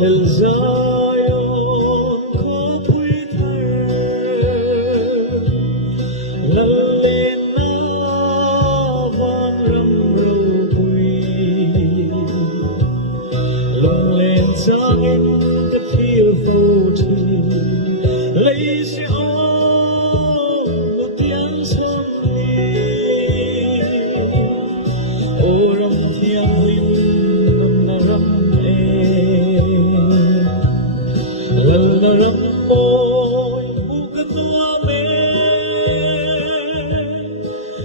hel Zion ko pui thar lalle na van ram ro pui long lên sang in cái phiêu phù thi lấy si ôm một tiếng xuân ô ram thiêng linh nam ram la ram ôi u cái tua mê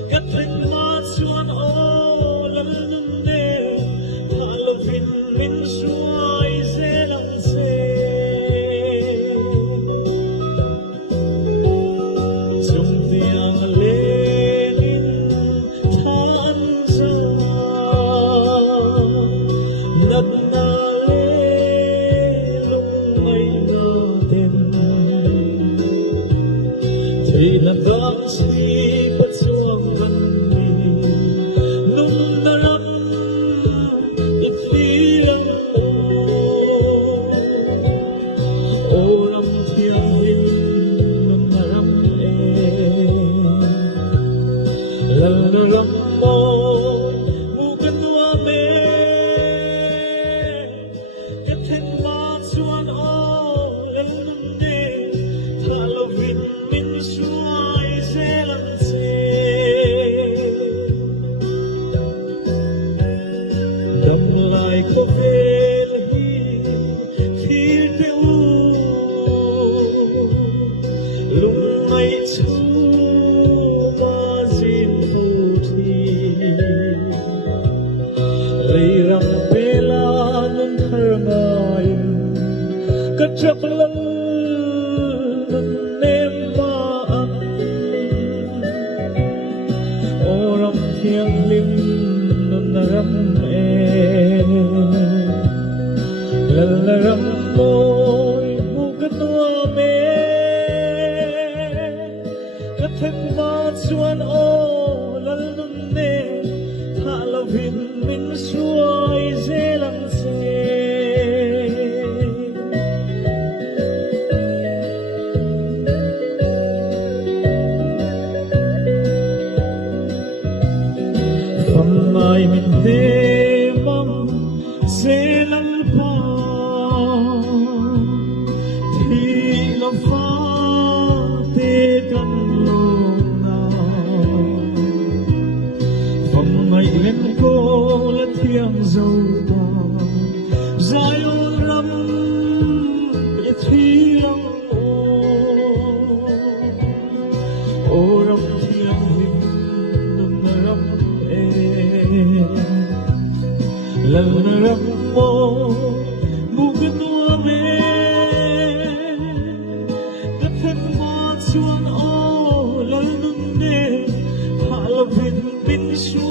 cái thanh hoa xuân ô lần lần nè thả lo vin vin suai dễ lòng dễ trong tiếng lên than ra đất na thì là vang suy bất chuông văn đi nung na lắm ít phí lắm ô lắm thiên linh nung na lắm lần na lắm môi mu cái tua mê cái thân ma chuan ô lần nung đê thả lo vin min suai dễ lắm dễ đâm lại có về hi phía tiêu lúc ngày chú mà dìm thâu thi lấy răng bê la nên thơ ngài cất chấp lắm thiêng linh nôn ram la ram môi bu cái tua mê cái thân ma chuan ô lần lần nè thả lo vin vin suai dễ lắm dễ ai mình thế mong sẽ lăn qua thì lòng pha tê căn lồng nào phòng ngày lên cô là thiêng dâu ta dài ôn lắm để thi lòng ô rong thiêng linh nung ram lần ram mô mu cái tua mê cái thân ma chuan ô lần nung nê thả lo vin vin suy